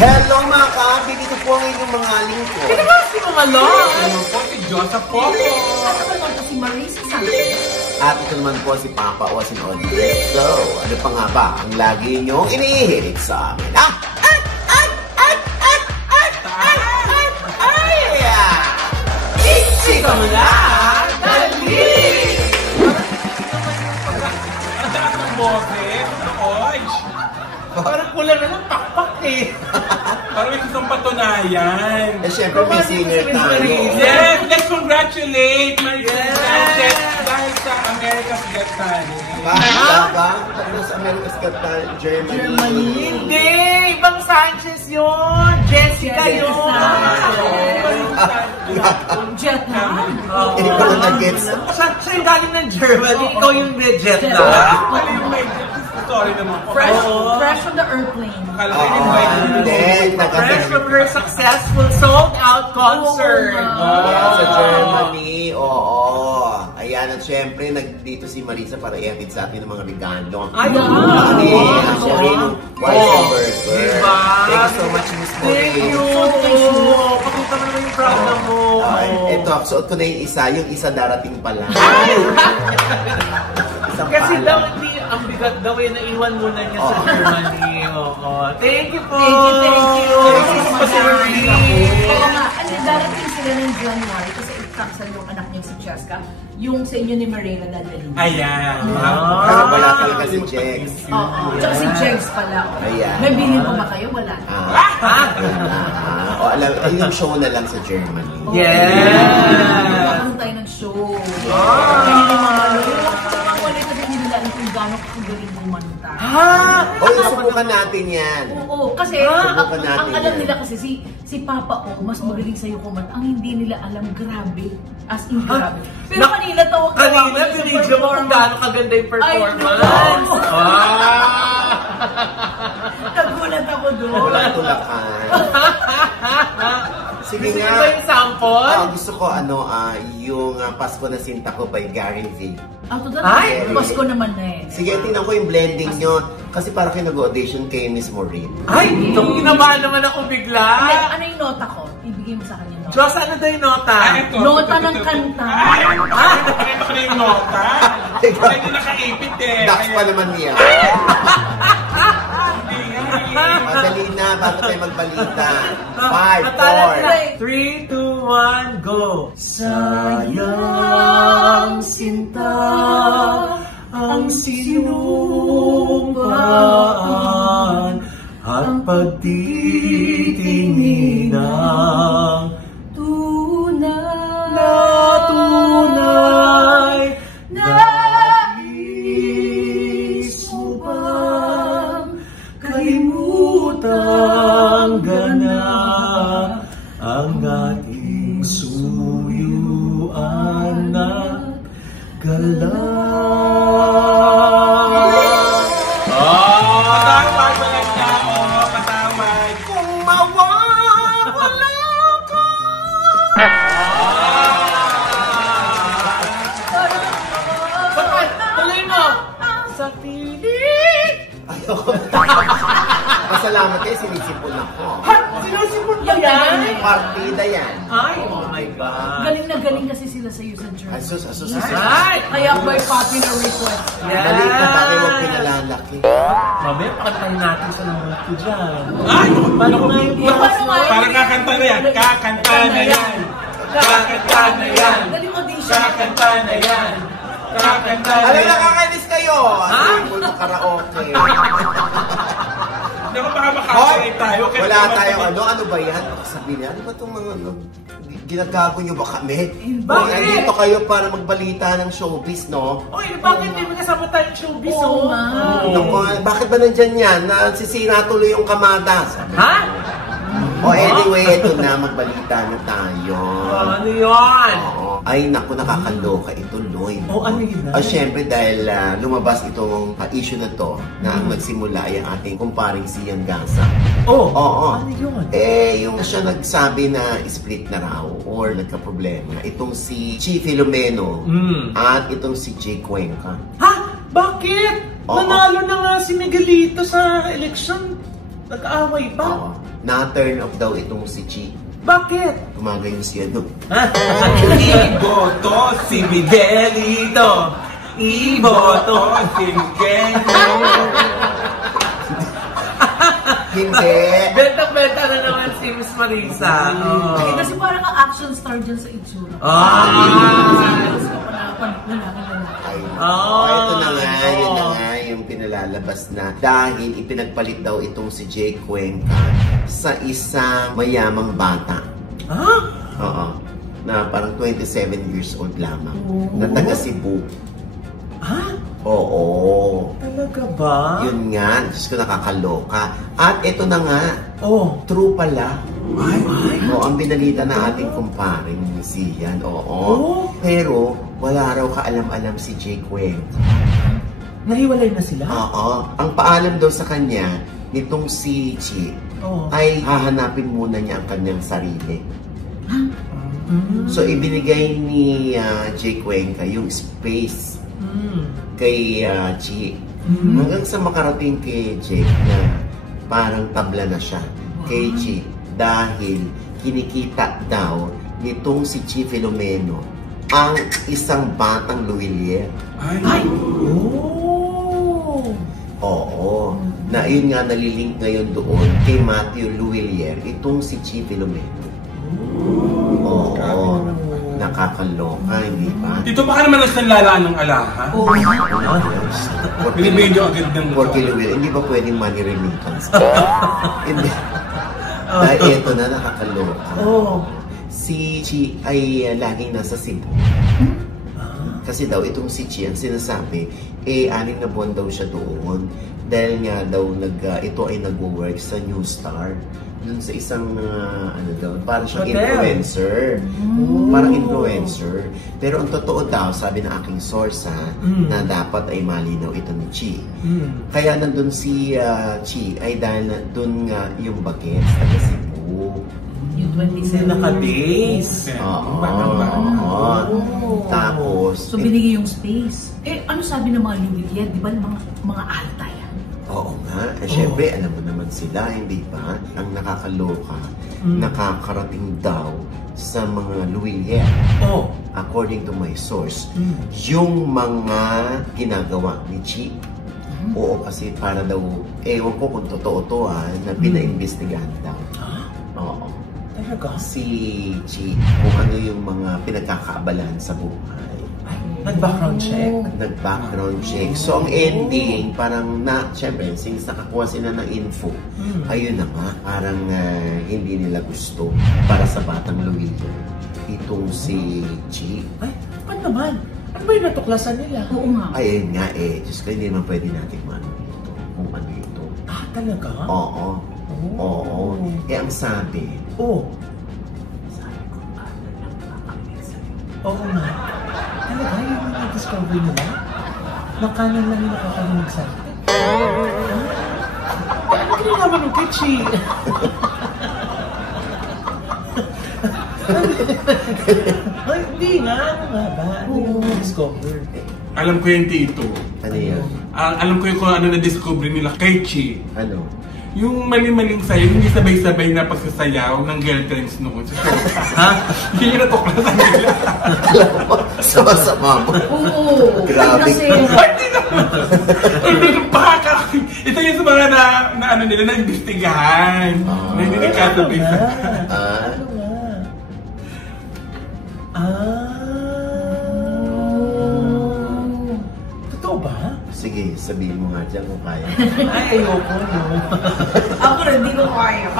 Hello mga ka-abig, ito po ang inyong mga lingkod. Sino ba si Mama Lon? Ano po si Joseph po? Ano naman po si Marisa Sanchez? At ito naman po si Papa o si Audrey. So, ano pa nga ba ang lagi niyong inihilig sa amin? Isi ka mo na! Dali! Ang taas ng boses, Oy! Parang kulang na ng pakpak eh. Parang may gustong patunayan. Eh, syempre, may singer tayo. Yes, let's congratulate Marisa Sanchez dahil sa America's Got Talent. Ba? Tapos sa America's Got Talent, Germany. Hindi! Ibang Sanchez yun! Jessica yun! Jet na? Ikaw na nag-gets. Siya yung galing ng Germany, ikaw yung may jet na. Ano yung may story naman po? Fresh from the airplane. Kala ko invite mo. Fresh from her successful sold-out concert. Sa Germany, oo. Ayan, at syempre, nagdito si Marisa para i-hatid sa atin ng mga regalo. Ay, Sorry, White Burger. Diba? Thank you so much, Miss Thank you! Maureen. Pakita mo naman yung proud mo. Ito, suot ko na yung isa darating pala. Isang Kasi pala. daw, hindi, ang bigat daw yung naiwan muna niya sa Germany. Oo. Thank you po! Thank you. Thank you po, Sir Oo nga, darating sila ng January kasi ikakasal yung anak niya si Cheska. Yung sa inyo ni Marina dadalhin. Ayan. Pero wala talaga si Jex. Oo. Tsaka si Jegs pala. Ayan. May bilhin pa ba kayo? Wala. O, alam, yung show na lang sa Germany. Yes! Magkakaroon tayo ng show. Kaya hindi mamalo. Wala kasi hindi nila alam kung gano'ng kagaling kumanta. O, subukan natin yan. Oo, kasi Subukan natin ang alam yan. nila kasi si Papa O, mas magaling sa'yo kumanta. Ang hindi nila alam, grabe. As in, grabe. Pero kanina tawag Kanina, binidyo mo kung gaano kaganda yung performance. Nagulat ako doon. Wala tulakan. Sige Gusto nga. niyo ba yung sample? Gusto ko, yung Pasko na Sinta Ko by Gary V. Ay, Pasko naman na eh. Sige, tingnan ko yung blending nyo. Kasi parang kayo nag-audition kay Miss Maureen. Ay, kinabahan naman ako bigla. Ano yung nota ko? Ibigay mo sa kanya nota. Diyos, ano daw yung nota? Nota ng kanta. Pakita ko na yung nota. Kaya hindi nakaipit eh. Dax pa naman niya. Madali na, bago tayo magbalita. 5, 4. 3, 2, 1, go! Sayang sinta ang sinumpaan at pagtitingin ng tunay nais mo bang kalimutang ganap ang ating suyuan at galak. Patawad ba lang tao? Patawad. Kung mawawala ka. Tuloy mo. Sa piling. Ayoko. Pasalamat kayo, sinisipon ako. Ha? Sinusipon ba yan? Partida yan. Ay, oh my God. Galing na galing kasi sila sa iyo sa Germany. Asus. Ay! Kaya by popular request. Dali na tayo huwag pinalalaki. Mamaya, pakantahin natin sa naman ko dyan. Ay! Paano ko na yung Parang kakanta na yan. Kakanta na yan. Kakanta na yan. Galing audition. Kakanta na yan. Kakanta na Alam yan. na, kakainis kayo! Ha? Full na karaoke. Hindi ko baka makakalit tayo. Wala tayong ano ba yan? Sabi niya, ano ba itong mga ginagago niyo ba kami? Bakit? Nandito kayo para magbalita ng showbiz, no? Uy, bakit hindi mo kasama tayong showbiz? Oo nga. Naku, bakit ba nandyan yan? Nasisira tuloy yung kamada. Ha? O anyway, ito na, magbalita na tayo. Ano yun? Oo. Ay, naku, nakakaloka ito, Lloyd. Oh, ano yun? Syempre, dahil lumabas itong issue na to, na ang nagsimula ay ang ating kumparing si Ian Gasa. Oh, Oo. ano yun? Yung siya nagsabi na split na raw or nagka-problema. Itong si Chi Filomeno at itong si Jay Cuenca. Ha? Bakit? Oo. Nanalo na nga si Miguelito sa election. Nag-aaway pa? Oo. Na-turn off daw itong si Chi. Bakit? Gumagayon siya doon. Iboto si Miguelito. Iboto si Miguelito. Hindi. Benta-benta na naman si Miss Marisa. Eh, kasi parang ang action star dyan sa itsura. Ito na nga, yun na nga yung pinalalabas na dahil ipinagpalit daw itong si Jay Cuenca sa isang mayamang bata. Oo. Na parang 27 years old lamang. Na taga Cebu. Oo. Talaga ba? Yun nga, Diyos ko, nakakaloka. At ito na nga, true pala. Oo, ang binalita na ating kumparing si Yan. Oo. Pero, wala raw kaalam-alam si Jay Cuenca. Nahiwalay na sila? Oo. Ang paalam daw sa kanya, nitong si Chi, ay hahanapin muna niya ang kanyang sarili. So, ibinigay ni Jay Cuenca yung space kay Chi. Hanggang sa makarating kay Jay na parang tabla na siya kay Chi dahil kinikita daw nitong si Chi Filomeno ang isang batang Luwilier. Oo. Na yun nga nalilink ngayon doon kay Matthew Luwilier, itong si Chi Filomeno. Oo. Nakakaloka, hindi ba? Dito baka naman nasanlalaan ng alaha. Binibidyo agad ng For Luwilier, hindi ba pwedeng money remittance? Hindi. Dahil ito na nakakaloka. Si Chi ay laging nasa Cebu. Kasi daw, itong si Chi, ang sinasabi, 6 na buwan daw siya doon. Dahil nga daw, ito ay nag-work sa New Star. Dun sa isang, parang siyang influencer. Parang influencer. Pero ang totoo daw, sabi ng aking source, na dapat ay malinaw ito ni Chi. Kaya nandun si Chi, ay dahil dun nga yung bagets, taga Cebu. Yung 27 naka-base. Oo. Tapos, so binigay yung space. Eh, ano sabi ng mga Luwilier? Di ba mga alta yan? Oo nga. Siyempre, alam mo naman sila, hindi ba? Ang nakakaloka, nakakarating daw sa mga Luwilier. According to my source, yung mga ginagawa ni Chi. Oo, kasi para daw, ewan ko kung totoo to na pinaimbestigahan daw. Oo. Talaga? Si Chi, kung ano yung mga pinagkakaabalahan sa buhay. Nag-background check? Nag-background check. So, ang ending, parang syempre, since nakakuha sila ng info, ayun na nga, parang hindi nila gusto para sa batang Luwilier. Itong si Chi. Ay, paano naman? Ano ba yung natuklasan nila? Oo nga. Ayun nga Diyos ko, hindi naman pwede natin maano ito. Kung ano ito. Talaga? Oo. Oo. Ang sabi, sabi ko, ano lang kakamin sa'yo. Oo nga. Talaga, yung mga discovery nila? Nakanan lang yung nakakalinig sa akin. Ano kinalaman ng Kichi? Ay, hindi nga. Ano nga ba? Ano yung discover? Alam ko yung tito. Ano yan? Alam ko yung kung ano na-discover nila kay Chi. Ano? Yung mali-maling sayo, hindi sabay-sabay na pagsasayaw ng girlfriends noon sa show. Hindi yung natuklasan nila. Alam mo, sama-sama mo. Oo. Grabe. Kasi, Hindi naman. Hindi baka. Ito yung sa mga na ano nila, na-investigahan. Na hindi nagkatabi sa... Ano nga? Totoo ba? Sige, sabihin mo nga dyan kung kaya. Ay, ayoko no. ako rin, hindi ko kaya.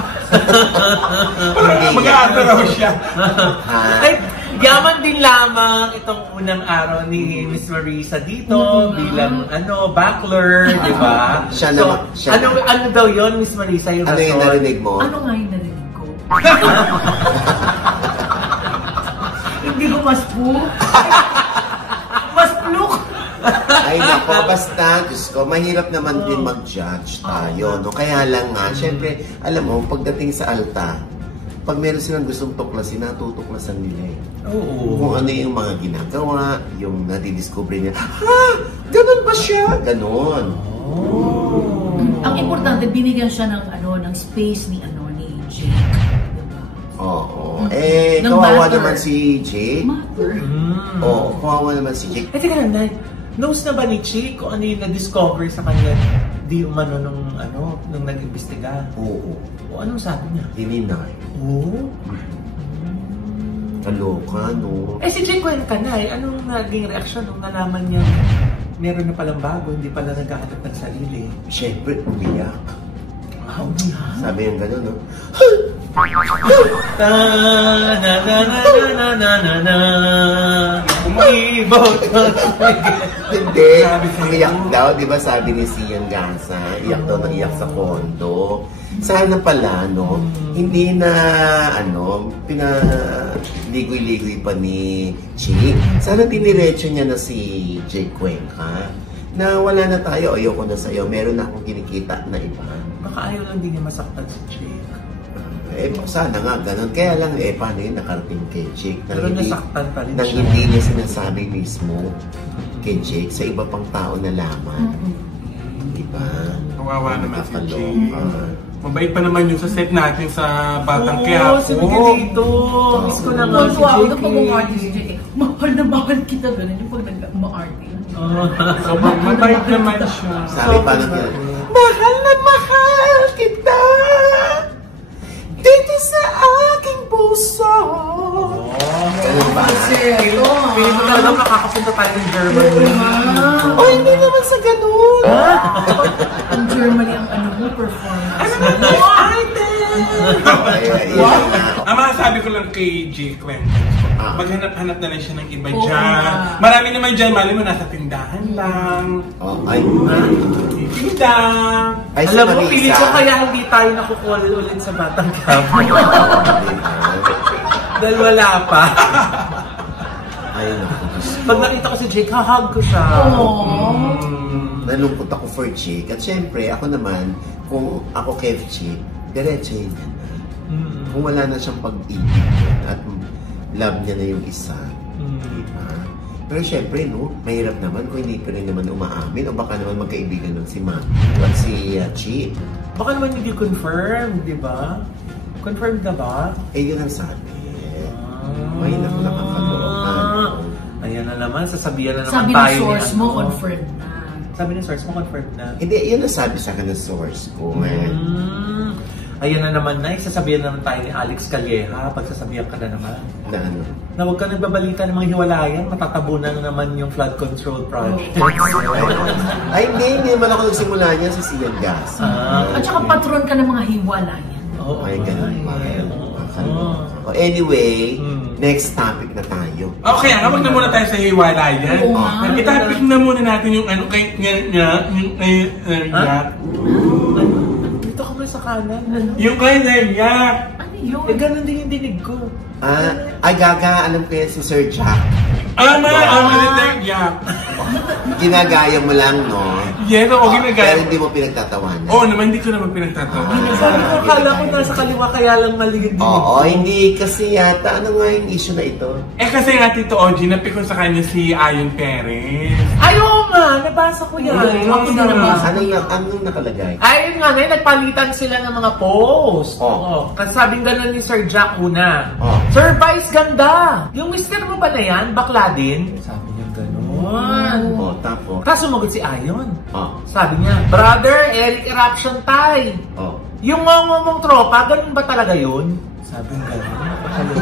Mag-aata raw siya. Ay, yaman din lamang itong unang araw ni Miss Marisa dito bilang bachelor, di ba? Siya So, naman, siya ano daw yon Miss Marisa, yung Ano yung rason? narinig mo? Ano nga yung narinig ko? Hindi ko mas po. Mas pluk. Ay nako, basta, Diyos ko, mahirap naman din mag-judge tayo, no? Kaya lang nga, syempre, alam mo, pagdating sa altar, pag meron silang gustong tuklasin, natutuklasan nila Kung ano yung mga ginagawa, yung nadidiscover niya, ganun ba siya? Ganun. Ang importante, binigyan siya ng ng space ni Jake. Diba? Oo. Ng Kawawa matter. naman si Jake. Matter. Oo, kawawa naman si Jake. Teka lang, Nay. Knows na ba ni Chick kung ano yung na-discover sa kanya di umano nung nag-imbestiga? Oo. O anong sabi niya? Hininay. Oo. Kaloka, no? Si Chick Cuenca, Nay, anong naging reaksyon nung nalaman niya meron na palang bago, hindi pala naghahanap ng sarili? Siyempre, umiyak. Umiyak? Sabi yung gano'n, no? Hindi, umiyak daw, di ba sabi ni Sian Gasa, iyak daw nang iyak sa kondo. Sana pala, no, hindi na, pinaligoy-ligoy pa ni Chick. Sana diniretso niya na si Jake Cuenca, na wala na tayo, ayoko na sa'yo, meron na akong kinikita na iba. Baka ayaw lang din niya masaktan si Chick. Sana nga, ganun. Kaya lang, paano yun nakarating kay Jake? Pero nasaktan pa rin siya. Hindi niya sinasabi mismo kay Jake, sa iba pang tao na lamang. Diba? Kawawa naman si Jake. Nakakaloka. Mabait pa naman yung sa set natin sa Batang Quiapo. Oo, sabi ka dito. Miss ko na nga si Wow, Jake. nung pag-umarty si Jake, mahal na mahal kita, gano'n yung pag nag-umarty. So, mabait naman siya. Sabi pa lang yun, mahal na mahal kita dito sa aking puso. Ganun ba? Pili mo na lang makakapunta tayo ng Germany. O hindi naman sa ganun. Ang Germany ang performance. Ang masasabi ko lang kay Jake Cuenca, maghanap-hanap na lang siya ng iba Oo dyan. nga. Marami naman dyan, mali mo nasa tindahan lang. Ay, Tinda. ay, si Alam mo, Marisa. pili ko kaya hindi tayo nakukuha ulit sa Batang Quiapo. Dahil wala pa. Ay, naku. Pag nakita ko si Jake, hahag ko siya. Nalungkot ako for Jake. At syempre, ako naman, kung ako kay Jake, diretsahin niya na. Kung wala na siyang pag-ibig at love niya na yung isa. Diba? Pero syempre, no, mahirap naman kung hindi ka rin naman umaamin o baka naman magkaibigan nun si Mami at si Chi. Baka naman hindi confirm, di ba? Confirmed na ba? Yun ang sabi. Ay, naku, nakakaloka. Ayan na naman, sasabihan na naman Sabi tayo. ng source mo, ano. confirmed na. Sabi ng source mo, confirmed na. Hindi, yun ang sabi sa akin ng source ko. Ayan na naman na, sasabihan na naman tayo ni Alex Calleja, pagsasabihan ka na naman. Na ano? Na huwag ka nagbabalita ng mga hiwalayan, matatabunan na naman yung flood control project. Ay, hindi naman ako nagsimula niya sa Sian Gas. At saka patron ka ng mga hiwalayan. Oo, Ay, ganun pa. Oo. Anyway, next topic na tayo. Okay, huwag na muna tayo sa hiwalayan. Oo nga. Itapik na muna natin yung kay Dito ka ba sa kanan? Ano? yung kay niya. Ano yun? Ganun din yung dinig ko. Ay, gaga, alam ko yan si Sir Jack. Ama niya. Ginagaya mo lang, no? Yes, ako Pero ginagaya. hindi mo pinagtatawanan. Oo naman, hindi ko naman pinagtatawa. Sabi ko, akala ko nasa kaliwa kaya lang mali yung dinig. Oo, hindi kasi yata. Ano nga yung issue na ito? Kasi nga Tito Ogie, napikon sa kanya si Ayon Perez. Ayaw nga, nabasa ko yan. Ako din nabasa. Anong nakalagay? Ayun nga, ngayon nagpalitan sila ng mga post. Oh. Kasi sabing gano'n ni Sir Jack una. Oh. Sir Vice, ganda! Yung mister mo ba na yan? Bakla din? Sabi niya gano'n. Oh, tapos? Tapos sumagot si Ayon. Oh. Sabi niya, Brother, Eric Eruption Tay. Oh. Yung mong tropa, ganun ba talaga yun? Sabi niya gano'n.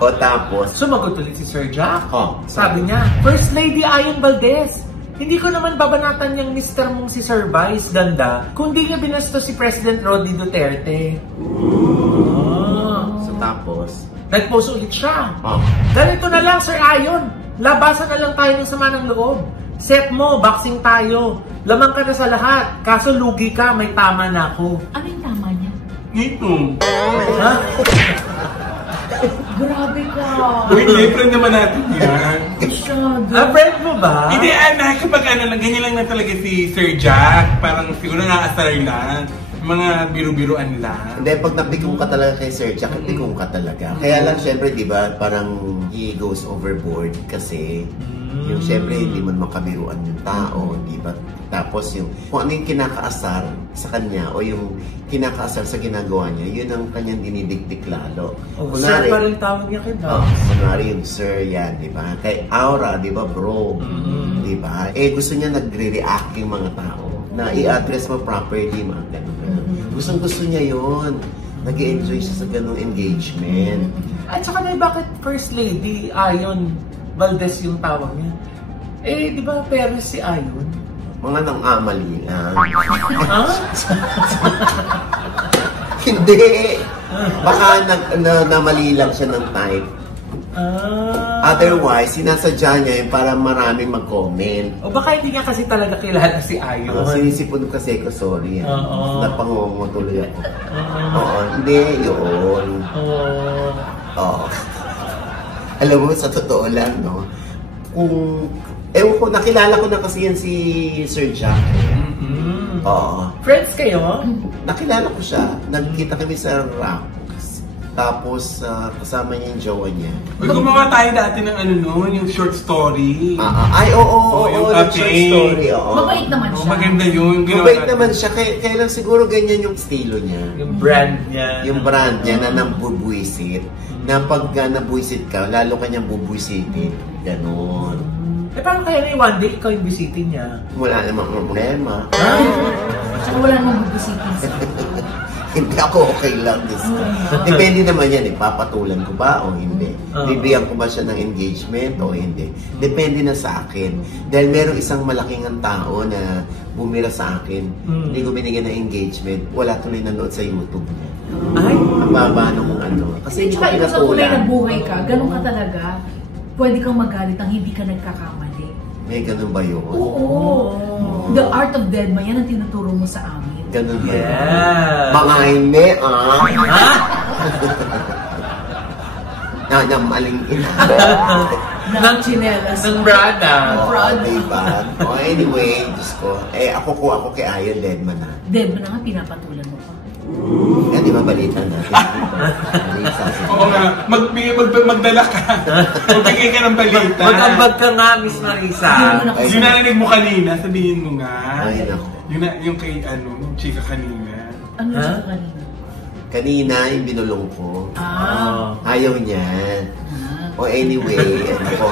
O tapos? Sumagot ulit si Sir Jack. Oh. Sabi niya, First Lady Ayon Valdez, hindi ko naman babanatan yung mister mong si Sir Vice ganda kung di niya binasto si President Rodney Duterte. So tapos? Nag-post ulit siya. Oh. Ganito na lang, Sir Ayon. Labasan na lang tayo ng sama ng loob. Set mo, boxing tayo. Lamang ka na sa lahat. Kaso lugi ka, may tama na ako. Ano yung tama niya? Ito. Ha? Grabe ka. Uy, friend naman natin yan. Masyado. Friend mo ba? Hindi, anak, kapag ano lang, ganyan lang na talaga si Sir Jack. Parang siguro nga asar lang. mga biru-biruan lang. Hindi, pag napikong ka talaga kay Sir Jack, pikong ka talaga. Kaya lang, syempre, di ba, parang he goes overboard kasi yung syempre, hindi man makabiruan yung tao, di ba? Tapos yung, kung ano yung kinakaasar sa kanya o yung kinakaasar sa ginagawa niya, yun ang kanyang dinidikdik lalo. Sir pa rin tawag niya kay Box. Kunwari yung Sir yan, di ba? Kay Aura, di ba, bro? Di ba? Eh, gusto niya nagre-react yung mga tao na i-address mo properly, mga ganun. Gustong-gusto niya yun. Nag-enjoy siya sa ganung engagement. At saka na bakit First Lady Ayon Valdez yung tawag niya? Eh, di ba Perez si Ayon? Mga nang-amali lang. Ha? Hindi. Baka namali lang siya ng type. Otherwise, sinasadya niya yung para maraming mag-comment. O baka hindi niya kasi talaga kilala si Ayon. Sinisipon kasi ko, sorry. Oo. Napangongo tuloy ako. Oo, hindi, yun. Oo. Alam mo, sa totoo lang, no? Ewan ko, nakilala ko na kasi yan si Sir Jack. Oo. Friends kayo? Nakilala ko siya. Nagkita kami sa Rocks. Tapos, kasama niya yung jowa niya. Uy, gumawa tayo dati ng ano noon, yung short story. Oo, yung short story. Mabait naman siya. Maganda yun. Mabait naman siya. Kaya lang siguro ganyan yung estilo niya. Yung brand niya. Yung brand niya na nambubuisit. Na pag nabuisit ka, lalo kanyang bubuisitin. Ganon. Eh, paano kaya na one day ikaw yung bisitin niya? Wala namang problema. Saka wala namang bubisitin siya. Hindi ako okay lang. Depende naman yan eh. Papatulan ko ba o hindi? Bibigyan ko ba siya ng engagement o hindi? Depende na sa akin. Dahil merong isang malaking tao na bumira sa akin. Hindi ko binigyan ng engagement. Wala tuloy nanood sa YouTube niya. Ay? Ang baba nung ano. Kasi hindi ko Tsaka ikaw sa kulay pinatulan. na buhay ka, ganun ka talaga. Pwede kang magalit ang hindi ka nagkakamali. May ganun ba yun? Oo. The Art of Deadma, yan ang tinuturo mo sa amin. Ganun ba yun? Yeah. Mga hindi, Ha? Namaling ina. Ng chinelas. Ng brada. Oo, diba? O anyway, Diyos ko. Eh, ako kay Ayon Deadman na. Deadma na nga, pinapatulan mo pa. Yan, di ba balita natin? Oo nga, magdala ka. Magbigay ka ng balita. Mag-ambag ka nga, Miss Marisa. Yung narinig mo kanina, sabihin mo nga. Ay, nako. Yung kay yung chika kanina. Ano Ha? siya kanina? Kanina, yung binulong ko. Ayaw niya. O anyway, ano po.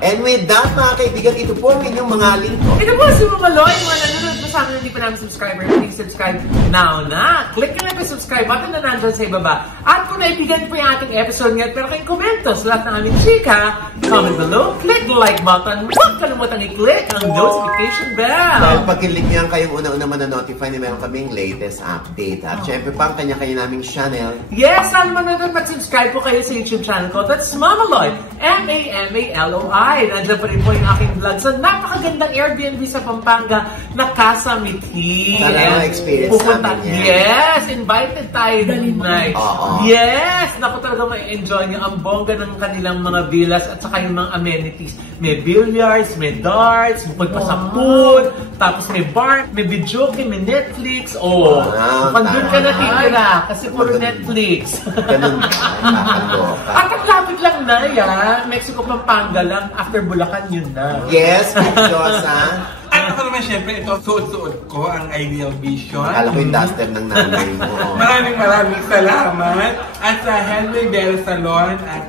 And with that, mga kaibigan, ito po ang inyong mga lingko. Ito po si Mama Loy, mga nanonood pa sa amin, hindi pa namin subscriber, please subscribe now na. Click na lang yung subscribe button na nandun sa ibaba. At kung naibigan po yung ating episode ngayon, pero kayong komento sa lahat ng aming chika, comment below, click the like button, huwag kalimutang i-click ang notification bell. Dahil pag-click niyan, kayong una-una man-notify na meron kaming latest update. At syempre pa ang kanya-kanya naming channel. Yes, saan man na mag-subscribe po kayo sa YouTube channel ko. That's Mama Loy, M-A-M-A-L-O-I. Nandiyan pa rin po yung aking vlog sa napakagandang Airbnb sa Pampanga na Casa Miti. Sana experience pupunta. namin yan. Yes, invited tayo tonight. Oo. Yes, naku talaga may-enjoy niyo ang bongga ng kanilang mga villas at saka yung mga amenities. May billiards, may darts, bukod pa sa pool, tapos may bar, may videoke, may Netflix. Oh, doon ka natitira kasi puro Netflix. Ganun ka. Nakakaloka. At ang lapit lang na yan. Mexico, Pampanga lang. After Bulacan, yun na. Yes, Diyosa. At ako naman syempre, ito suot-suot ko ang Ideal Vision. Akala ko yung duster ng nanay mo. Maraming salamat. At sa Henry Del Salon at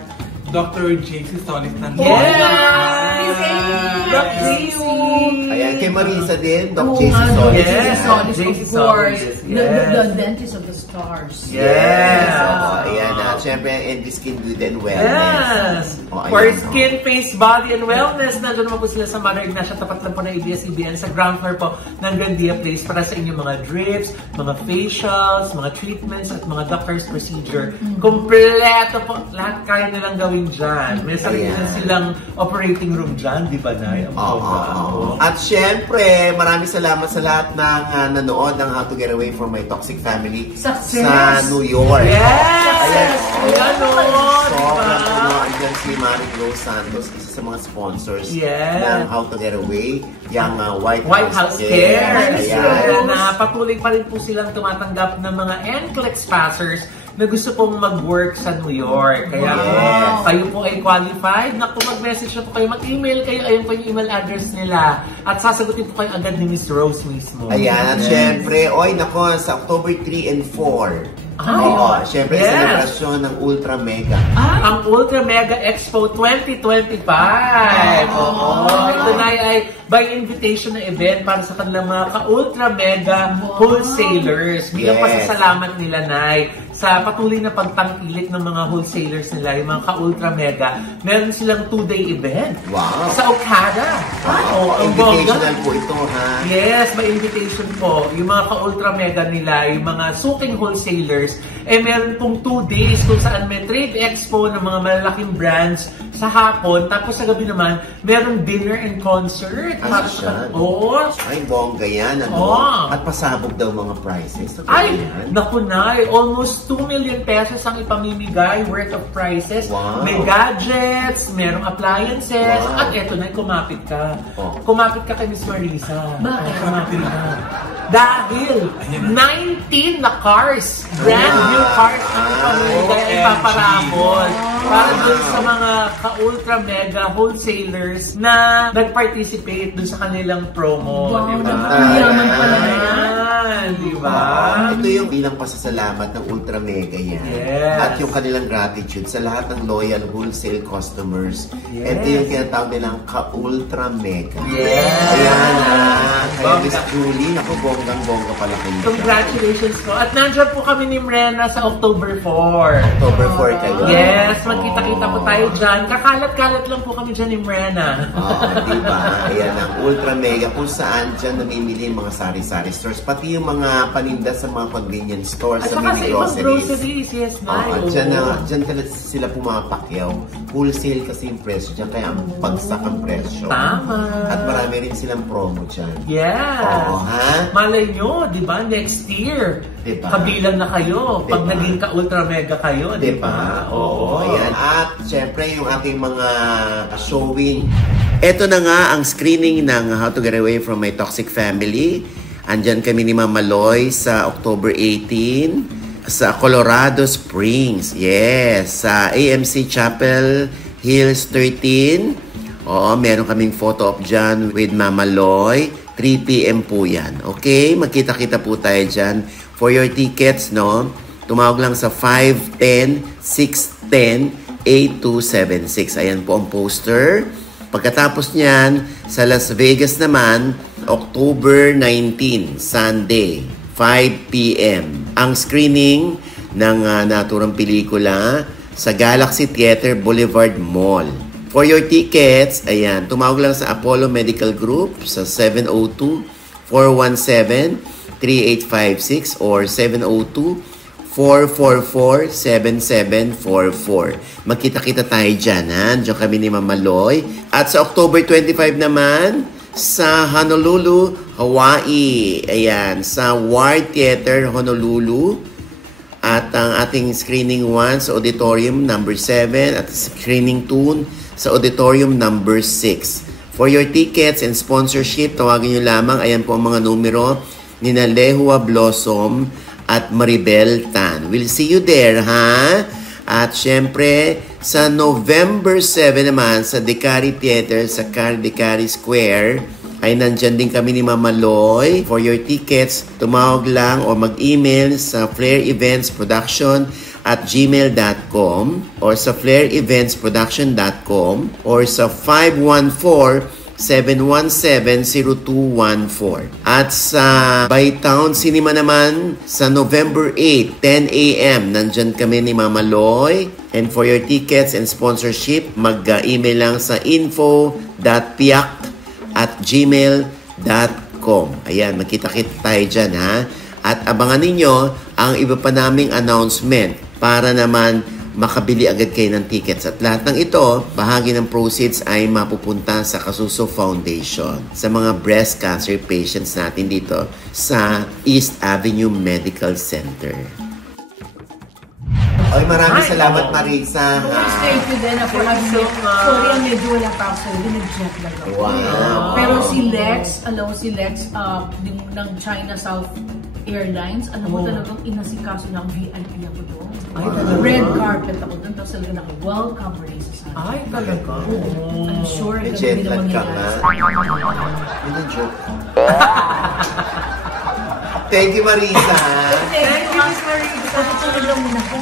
Dr. JC Solis ng Doc JC! Ayan, kay Marisa din, Doc Oo JC nga, Solis. Yes, Solis, JC of course. Solis, The dentist of the stars. Yes! Oo, ayan na. Siyempre, and the Skin Good and Wellness. Yes! Oh, ayan, For oh. skin, face, body, and wellness, nandun naman po sila sa Mother Ignacia, tapat lang po na ABS-CBN sa ground floor po ng Grandia Place para sa inyong mga drips, mga facials, mga treatments, at mga doctor's procedure. Kompleto po. Lahat kaya nilang gawin dyan. May sarili Ayan. silang operating room dyan, di ba, Nay? Oo. At syempre, maraming salamat sa lahat ng nanood ng How to Get Away from My Toxic Family Success! sa New York. Yes! Ayan. Ayan, o, di ba? Sobrang puno. Andyan si Mami Malik Rose Santos, isa sa mga sponsors Yes. ng How to Get Away, yung White House Care. Ayan. Na patuloy pa rin po silang tumatanggap ng mga NCLEX passers na gusto pong mag-work sa New York. Kaya kayo po ay qualified. Naku, mag-message na po kayo, mag-email kayo. Ayun po yung email address nila. At sasagutin po kayo agad ni Miss Rose mismo. Ayan, at syempre, nako, sa October 3 and 4. Oo, syempre, celebration ng Ultra Mega. Ang Ultra Mega Expo 2025. Ito na ay by invitation na event para sa kanilang mga ka-Ultra Mega wholesalers. Bilang pasasalamat nila, Nay, sa patuloy na pagtangkilik ng mga wholesalers nila, yung mga ka-Ultra Mega, meron silang 2-day event. Wow. Sa Okada. Invitational po ito, ha? Yes, may invitation po. Yung mga ka-Ultra Mega nila, yung mga suking wholesalers, meron pong 2 days kung saan may trade expo ng mga malalaking brands sa hapon. Tapos sa gabi naman, meron dinner and concert. Ay, bongga yan, At pasabog daw mga prices. Ay, naku na, almost 2 million pesos ang ipamimigay worth of prices. Wow. May gadgets, merong appliances, at eto na, kumapit ka. Kumapit ka kay Miss Marisa. Bakit? Kumapit ka. Dahil 19 na cars, brand new cars ang ipamimigay ay paparapol. Para dun sa mga ka-Ultra Mega wholesalers na nag-participate dun sa kanilang promo. Wow, diba? yaman pala yan. Diba? Ito yung bilang pasasalamat ng Ultra Mega yan. Yes. At yung kanilang gratitude sa lahat ng loyal wholesale customers. Yes. Ito yung tinatawag nilang ka-Ultra Mega. Yes. Ayan na. Kaya Miss Julie, ako bonggang-bongga pala kayo. Congratulations po. At nandiyan po kami ni Mrena sa October 4. October 4 kayo. Yes, magkita-kita po tayo dyan. Kakalat-kalat lang po kami dyan ni Mrena. Diba? Ayan ang Ultra Mega kung saan dyan namimili yung mga sari-sari stores. Pati yung mga paninda sa mga convenience stores, At sa saka sa mini ibang groceries. groceries, yes, Nay. Dyan talaga sila pumapakyaw. Wholesale kasi yung presyo dyan, kaya ang bagsak ang presyo. Tama. At marami rin silang promo dyan. Yes. Oo, ha? Malay nyo, di ba? Next year, Diba? kabilang na kayo pag Diba? naging ka-Ultra Mega kayo, di Diba? ba? Oo, ayan. At syempre yung ating mga showing. Ito na nga ang screening ng How to Get Away from My Toxic Family. Andyan kami ni Mama Loy sa October 18 sa Colorado Springs. Yes, sa AMC Chapel Hills 13. Oo, meron kaming photo op dyan with Mama Loy. 3 p.m. po yan. Okay? Magkita-kita po tayo dyan. For your tickets, no? Tumawag lang sa 510-610-8276. Ayan po ang poster. Pagkatapos niyan, sa Las Vegas naman, October 19, Sunday, 5 p.m. Ang screening ng naturang pelikula sa Galaxy Theater Boulevard Mall. For your tickets, ayan, tumawag lang sa Apollo Medical Group sa 702-417-3856 or 702-444-7744. Magkita-kita tayo dyan, ha? Diyan kami ni Mama Loy. At sa October 25 naman, sa Honolulu, Hawaii. Ayan, sa Ward Theater, Honolulu. At ang ating screening 1 sa Auditorium number 7 at screening 2 sa Auditorium number 6. For your tickets and sponsorship, tawagin nyo lamang. Ayan po ang mga numero ni Lehua Blossom at Maribel Tan. We'll see you there, ha? At syempre, sa November 7 naman, sa Decari Theater, sa Decari Square, ay nandyan din kami ni Mama Loy. For your tickets, tumawag lang o mag-email sa flaireventsproduction@gmail.com or sa flaireeventsproduction.com or sa 514-717-0214. At sa Bytown Cinema naman, sa November 8, 10 a.m., nandyan kami ni Mama Loy. And for your tickets and sponsorship, mag-email lang sa info.piak@gmail.com. Ayan, magkita-kita tayo dyan, ha? At abangan ninyo ang iba pa naming announcement para naman makabili agad kayo ng tickets. At lahat ng ito, bahagi ng proceeds ay mapupunta sa Kasuso Foundation sa mga breast cancer patients natin dito sa East Avenue Medical Center. Ay, maraming salamat, Marisa. Thank you din for having me. Sorry, ang medyo wala pa ako. Binag-jet lang ako. Wow. Pero si Lex, ng China South Airlines, alam mo talagang inasikaso ng VIP ako doon. Red carpet ako doon. Tapos talaga naka-welcome Marisa sa akin. Ay, talaga? I'm sure May ganun jet din lag naman ka yan. nga. Hindi joke. Thank you, Marisa. Thank you, Miss Marisa. Pagkatulog lang muna ko.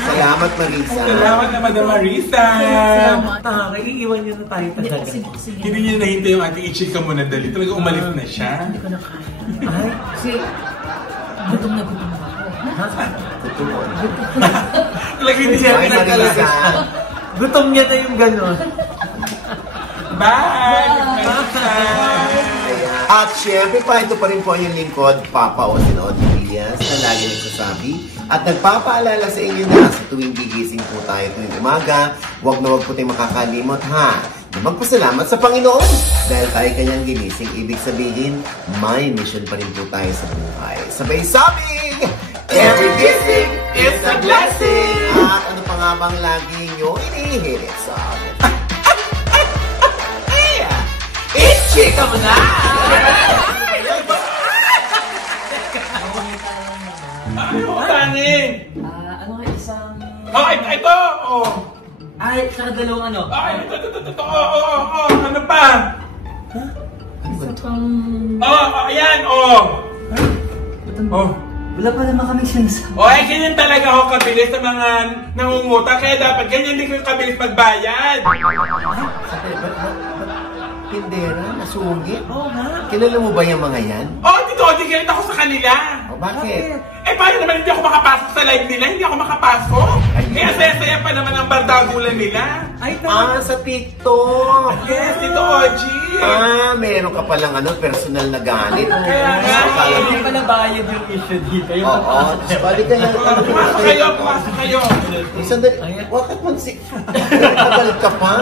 Salamat, Marisa. Salamat na Madam Marisa. Salamat. Tama, iiwan niyo na tayo talaga. Sige. Hindi niya nahintay yung ating i-chika muna dali. Talaga umalis na siya. Hindi ko na kaya. Ay, Kasi gutom na ako. Talaga hindi siya Bye, pinagkalasa. Marisa. gutom niya na yung gano'n. Bye! Marisa! At syempre pa, ito pa rin po yung lingkod, Papa Osin Odias, na lagi nagsasabi at nagpapaalala sa inyo na sa tuwing gigising po tayo tuwing umaga, huwag na huwag po tayong makakalimot ha, na magpasalamat sa Panginoon dahil tayo kanyang ginising. Ibig sabihin, may mission pa rin po tayo sa buhay. Sabay sabing, every gising is a blessing! At ano pa nga bang lagi nyo inihirit sa akin? Chika mo na! Ay, kanin! Ano nga isang... Oh, ito! Oh! Ay, saka dalawang ano? Ay, ito! Oh! Ano pa? Isa pang... Ayan! Oh! Oh! Wala pa naman kaming sinasabi. Oh, ay, ganyan talaga ako kabilis sa mga nangunguta. Kaya dapat ganyan din kayo kabilis magbayad. Tindera, nasungit. Oo nga. Kilala mo ba yung mga yan? Oh, dito, di galit ako sa kanila. O bakit? Eh, paano naman hindi ako makapasok sa live nila? Hindi ako makapasok. Kaya saya-saya pa naman ang bardagulan nila. Ay, Sa TikTok! Yes, dito, Oji. Meron ka palang personal na galit. Kaya nga, Akala mo- Hindi pala bayad yung issue dito. Yung Oo, balik ka lang. Pumasok kayo. Sandali, bakit mo si... Nagkabalik ka pa?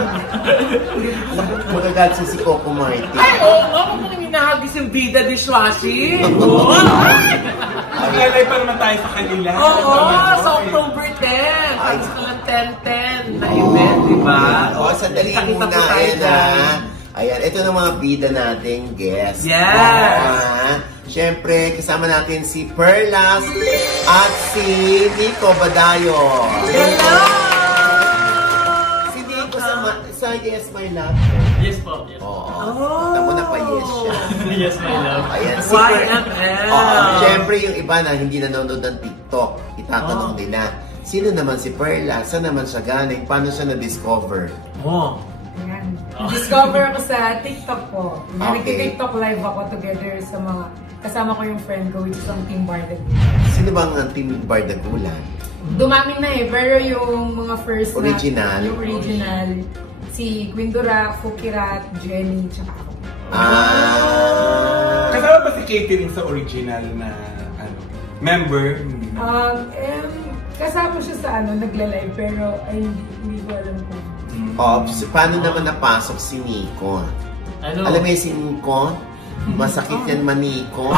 Magagalit si Coco Martin. Ay, oo nga. Huwag mo nang hinahagis yung bida dishwashing. Maglalay pa naman tayo sa kanila. Oo, sa October 10. Ay, sa lang 10-10 na event, di ba? Oo, sandali Nakita muna. po tayo Ayan na. dyan. Ayan, ito na mga bida nating guest. Yes! Siyempre, kasama natin si Perlas at si Nico Badayo. Hello! Si Nico sa Yes My Love. Yes po. Yes. Oo. Tamo na pa yes siya. Yes, my love. Ayan, si YML. Siyempre, yung iba na hindi nanonood ng TikTok, itatanong nila, sino naman si Perla? Saan naman siya galing? Paano siya na-discover? Oh. Ayan. Discover ako sa TikTok po. Okay. Nag-TikTok live ako together sa mga kasama ko yung friend ko which is ang Team Bardet. Sino bang ang Team Bardagulan? Dumami na pero yung mga first Original. yung original, si Gwindora, Fukirat, Jenny, tsaka ako. Kasama ba si Catering sa original na member? Kasama siya sa nagla-live pero ay hindi ko alam kung Ops, paano naman napasok si Nico? Ano? Alam mo yung si Nico? Masakit yan maniko.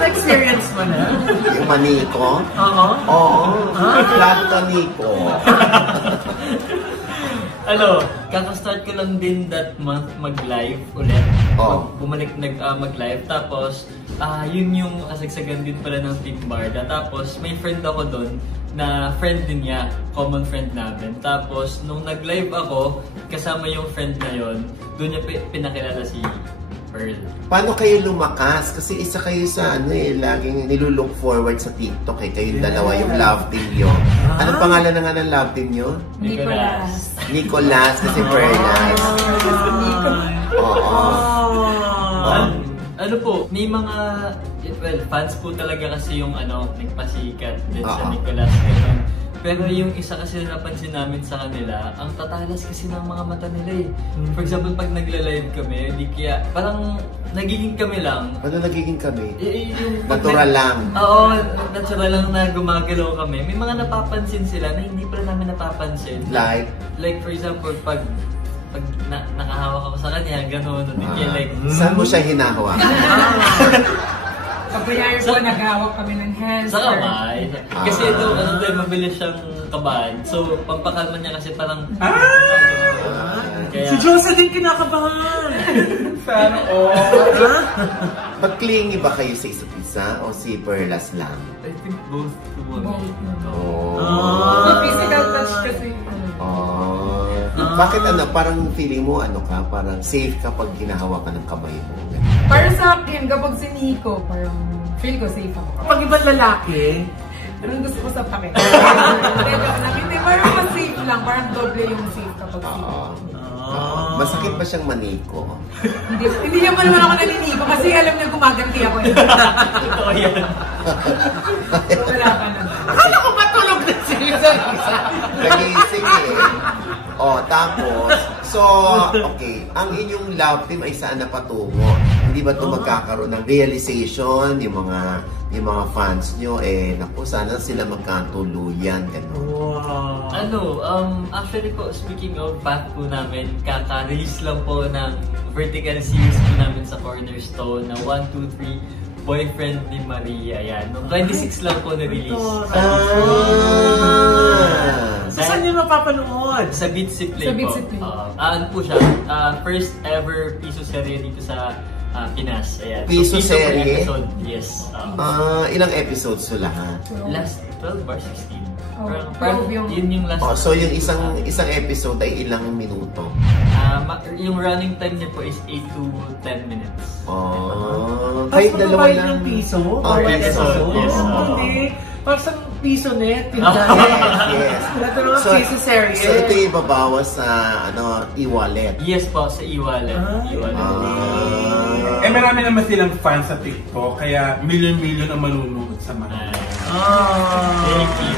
Na-experience mo na? Yung maniko? Oo. Oo. Flat ka, Nico. Ano, kakastart ko lang din that month mag-live ulit. Bumalik mag-live. Tapos, yun yung kasagsagan din pala ng Team Barda. Tapos, may friend ako doon na friend din niya, common friend namin. Tapos, nung nag-live ako, kasama yung friend na yon, doon niya pinakilala si Pearl. Paano kayo lumakas? Kasi isa kayo sa laging nilulook forward sa TikTok kayong dalawa, yung love team nyo. Anong pangalan na nga ng love team nyo? Nicolas. Nicolas kasi Perlas. Oo. Ano po, may mga, fans po talaga kasi yung nagpasikat din sa Nicolas. Pero yung isa kasi napansin namin sa kanila, ang tatalas kasi ng mga mata nila eh. For example, pag nagla-live kami, di kaya, parang nagiging kami lang. Ano nagiging kami? Natural lang. Oo, natural lang na gumagalaw kami. May mga napapansin sila na hindi pala namin napapansin. Like for example, pag nakahawak ako sa kanya, gano'n. Saan mo siya hinahawakan? Pagkayari po, naghawak kami ng hands. Sa kamay. Kasi mabilis siyang kabahan. So, pampakalma niya kasi parang... Si Jocelyn kinakabahan! Sana Mag-clingy ba kayo sa isa't isa o si Perlas lang? I think both. Physical touch kasi. Bakit parang feeling mo parang safe kapag hinahawakan ng kamay mo? Para sa akin, kapag si Nico, parang feel ko safe ako. Pag ibang lalaki, Anong gusto ko sa pakit? Hindi, parang mas safe lang. Parang doble yung safe kapag safe. Masakit ba siyang maniko? Hindi naman ako naniniko kasi alam niya gumaganti ako. Totoo yan. So, wala pa naman. Akala ko matulog na siya sa isa. Nagising tapos, okay, ang inyong love team ay saan napatungo? Hindi ba ito magkakaroon ng realization, yung mga fans nyo, naku, sana sila magkatuluyan, gano'n. Wow. Actually po, speaking of path po namin, kaka-release lang po ng vertical series po namin sa Cornerstone na 1, 2, 3, Boyfriend ni Maria, yan. Noong 26 lang po na-release. Saan niyo mapapanood? Sa Bitsy Play po. Ano po siya? First ever piso serye dito sa Pinas. Ayan. Piso serye? Episode, yes. Ilang episodes so lahat? Last 12 or 16. Parang yun yung last. So yung isang episode ay ilang minuto? Yung running time niya po is 8 to 10 minutes. Kahit dalawa lang. Ng piso? Or episode? Yes. Hindi. Parang sa piso net. Yes. Ito naman piso series. So ito yung ibabawas sa e-wallet? Yes po, sa e-wallet. Marami naman silang fans sa TikTok, kaya milyon-milyon ang manunod sa mga. Thank you.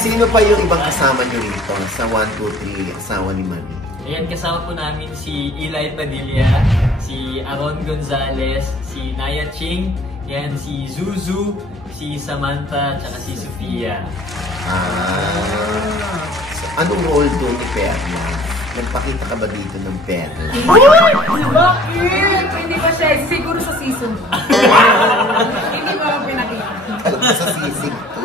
Sino pa yung ibang kasama nyo rito sa 1, 2, 3 asawa ni Marie? Ayan, kasama po namin si Eli Padilla, si Aaron Gonzalez, si Naya Ching, yan, si Zuzu, si Samantha, tsaka si Sofia. So, anong role doon ni Perla? Nagpakita ka ba dito ng Perla? Bakit? Hindi ba siya? Siguro sa season 2. Hindi ba ako pinakita? Alam mo sa sisig to.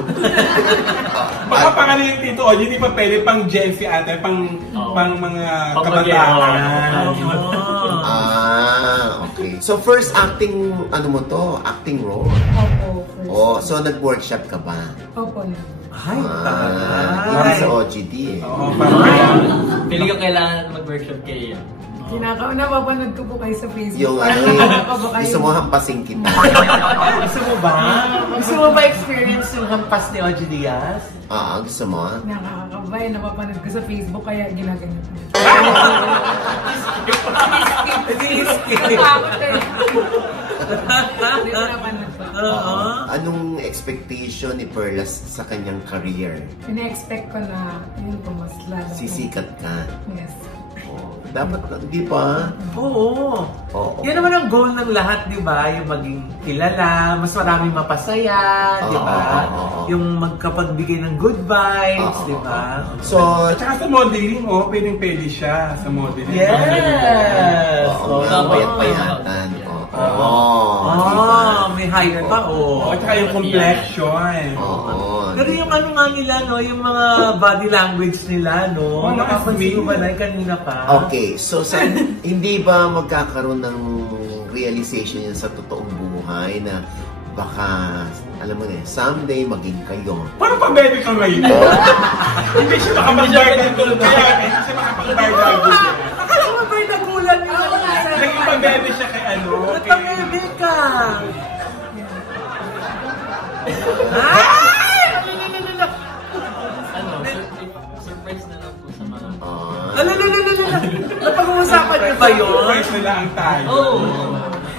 Baka pangalan yung Tito Oji, hindi pa pwede pang Gen Z ate, pang mga kabataan. Okay. So first acting, acting role? Opo. So nag-workship ka ba? Opo na. Ay, Hindi sa OGD Feeling ko kailangan mag-workshop kayo. Napapanood ko po kayo sa Facebook. Yung gusto mo hampasin kita. Gusto mo ba? Gusto mo ba experience yung hampas ni Oji Diaz? Gusto mo? Nakakakabay. Napapanood ko sa Facebook kaya ginaganyan ko. Anong expectation ni Perlas sa kanyang career? Ina-expect ko na yun po mas lalo. Sisikat ka? Yes. Dapat, di ba? Oo. Yan naman ang goal ng lahat, di ba? Yung maging kilala, mas maraming mapasaya, di ba? Yung magkapagbigay ng good vibes, di ba? So, tsaka sa modeling, pwedeng-pwede siya sa modeling. Yes! Payat-payatan. May higher pa, Tsaka yung complexion. Pero yung nila, yung mga body language nila, nakapansin mo ba na kanina pa? Okay, so hindi ba magkakaroon ng realization yan sa totoong buhay na baka, alam mo na, someday maging kayo? Paano pag baby ka ngayon? Hindi siya makapag-bardagulan. Hindi siya makapag-bardagulan. Akala ko bardagulan yun. Naging pag-baby siya kay ano. Nagpag-baby ka. Surprise na lang po sa mga... Napag-uusapan niyo ba yun? Surprise na lang tayo.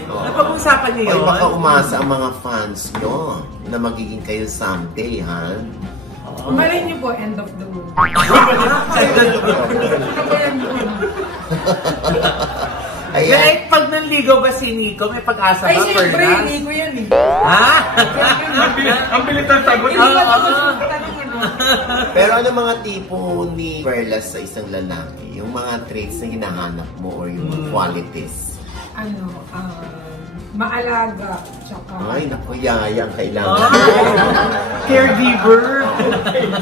Napag-uusapan niyo yun? Baka umasa ang mga fans nyo na magiging kayo someday, ha? Malay niyo po, end of the world. Ayan. Pag nanligaw ba si Nico, may pag-asa ba? Ay, siyempre, Nico yan eh. Ang bilit ng sagot. Pero ano mga tipo ni Perlas sa isang lalaki? Yung mga traits na hinahanap mo or yung mga qualities? maalaga, tsaka... Ay, naku, yaya ang kailangan. Caregiver.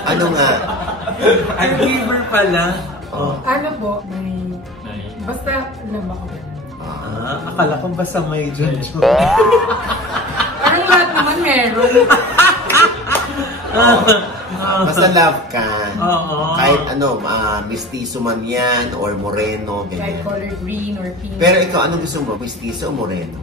Ano nga? Caregiver pala. Ano po, may... Basta alam ako yan. Akala ko basta may Jojo. Parang lahat naman meron. Basta love ka. Kahit mistiso man yan or moreno, Kahit ganyan. color green or pink. Pero ikaw, anong gusto mo? Mistiso o moreno?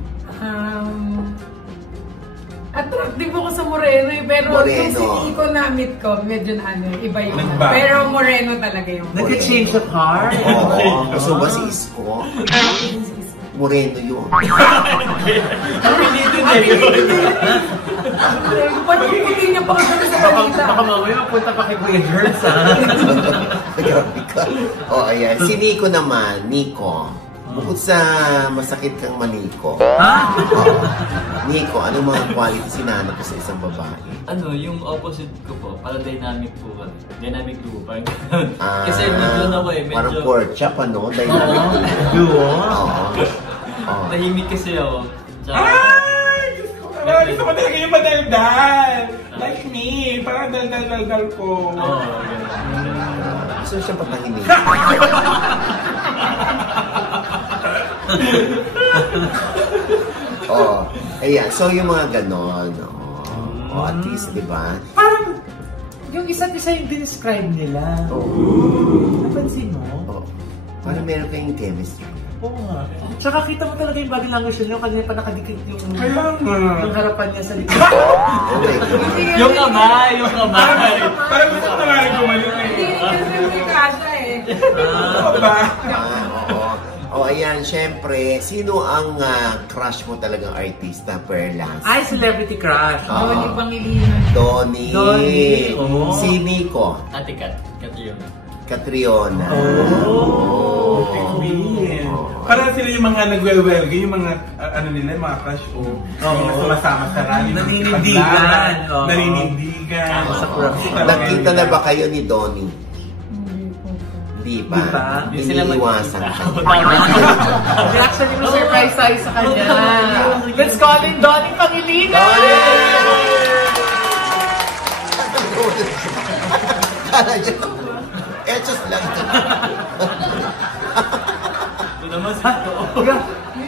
Attractive ako sa moreno eh. Pero Moreno. yung si Nico na-meet ko, medyo iba yung Nagbago. pero moreno talaga yung Nag-change of heart. Oo. Gusto ba si Isko? Moreno yun. Napilitin na yun. Pag-ibigay niya pa kasi sa kanila. Baka mamaya mapunta pa kay Kuya Germs, ha? Grabe ka. Ayan. Si Nico naman, Nico. Bukod sa masakit kang maniko. Ha? Nico, anong mga qualities sinanap ko sa isang babae? Yung opposite ko po, para dynamic po kami. Dynamic duo, parang gano'n. Kasi medyo medyo... Parang pork chop, ano? Dynamic Duo? Oo. Tahimik kasi ako. Ay! Gusto ko talaga yung madaldal. Like me. Parang daldal ko. Gusto siya patahimik. Ayan. So, yung mga ganon. At least, di ba? Parang yung isa't isa yung describe nila. Napansin mo? Parang meron kayong chemistry. Oo nga. Tsaka kita mo talaga yung body language nila. Yung kanina pa nakadikit yung harapan niya sa likod. Yung kamay! Yung kamay! Parang gusto ko naman gumaling eh. Hindi kasi may kasha eh. Ano ba? Ayan, syempre, sino ang crush mo talagang artista, Perlas? Ay, celebrity crush. Donnie Pangilinan. Donnie. Si Nico. Ate Kat. Catriona. Queen. Parang sila yung mga nagwewelga, yung mga, nila, mga crush o mga sumasama sa rally. Naninindigan. Naninindigan. Nakita na ba kayo ni Donnie? Hindi pa. Iniiwasan ka. Actually, may surprise tayo sa kanya. Let's call him Donnie Pangilinan! Kala niyo, etos lang. Ito naman sa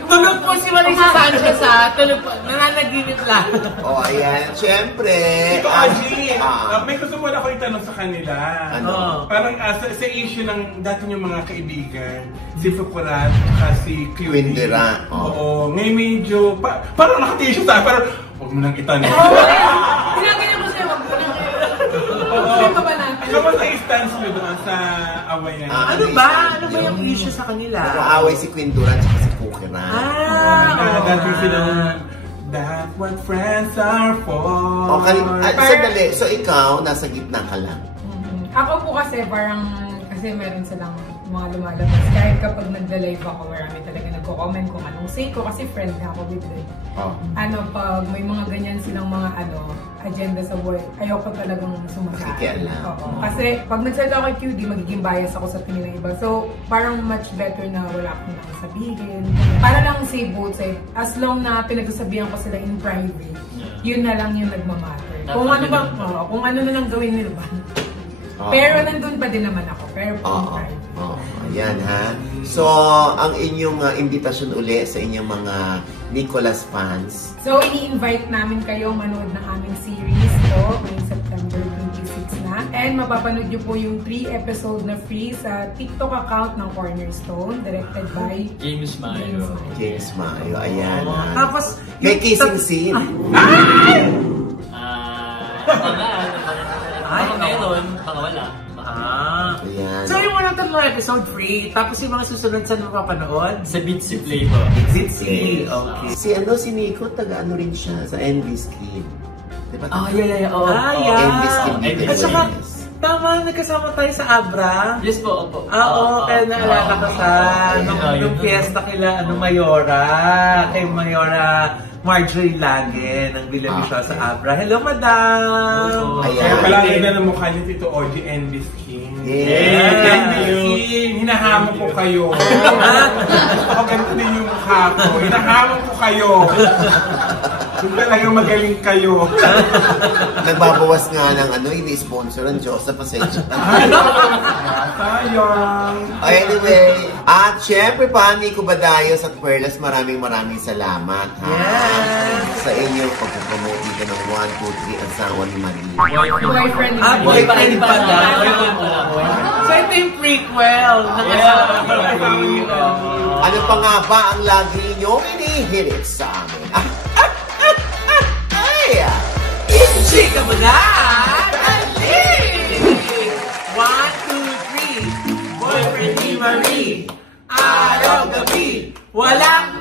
Tulog po si Marisa Sanchez, ha? Tulog po. Nananaginip lang. Ayan. Siyempre. Ito, Aji, may gusto mo na ako itanong sa kanila. Ano? Parang sa issue ng dati yung mga kaibigan, si Fukurat, at si Quindira. Oo. Ngayon medyo, parang nakatisyo sa parang, huwag mo nang itanong. Tinangin mo siya, wag mo na. Problema ba natin? Kamusta yung stance nyo doon sa awayan? Ano ba? Ano ba yung issue sa kanila? Nakaaway si Quindura at si Fukurat. Dati silang, that's what friends are for. Sandali. So ikaw, nasa gitna ka lang. Ako po kasi parang, kasi meron silang mga lumalabas. Kahit kapag nagla-live ako, marami talaga nagko-comment kung anong say ko kasi friend na ako with them. Pag may mga ganyan silang mga agenda sa buhay, ayoko talagang sumasali. Kasi pag nagsalita ako kay QD, magiging bias ako sa tingin ng iba. So, parang much better na wala akong nakasabihin. Para lang save both side. As long na pinagsasabihan ko sila in private, yun na lang yung nagmamatter. Kung ano na lang gawin nila ba? Pero nandun pa din naman ako. Pero Ayan ha. So, ang inyong imbitasyon uli sa inyong mga Nicolas fans. So, i-invite namin kayo manood ng aming series po ngayong September 26 na. And mapapanood nyo po yung 3 episode na free sa TikTok account ng Cornerstone, directed by James Mayo. James Mayo. Ayan ha. Tapos, may kissing scene. Baka meron, baka wala. Ayan. So yung unang 3 episode free, tapos yung mga susunod saan mapapanood? Sa Bitsy Play po. Bitsy. Okay. Si Nico, taga-ano rin siya sa NB Skin. Diba? Yeah. NB Skin. At saka, tama, nagkasama tayo sa Abra. Yes po, opo. Kaya naalala ko sa nung fiesta kila Mayora. Kay Mayora Marjorie Lage ng Villavicencio sa Abra. Hello, madam! Kaya pala na ng mukha niyo Tito Ogie and Miss King. Yeah. Thank you. Hinahamon ko kayo. Gusto ko ganito din yung mukha ko. Hinahamon ko kayo. Kung talagang magaling kayo. Nagbabawas nga ng ini-sponsor ang Diyos sa pasensya. Sayang. Anyway, at syempre pa, Nico Badayos at Perlas, maraming salamat. Sa inyong pagpupromote dito ng 1, 2, 3 asawa ni Marie. Boyfriend. Boyfriend pala. So ito yung prequel. Ano pa nga ba ang lagi ninyong inihirit sa amin? Chika mo na! Dali! 1, 2, 3 Boyfriend ni Marie, araw-gabi, walang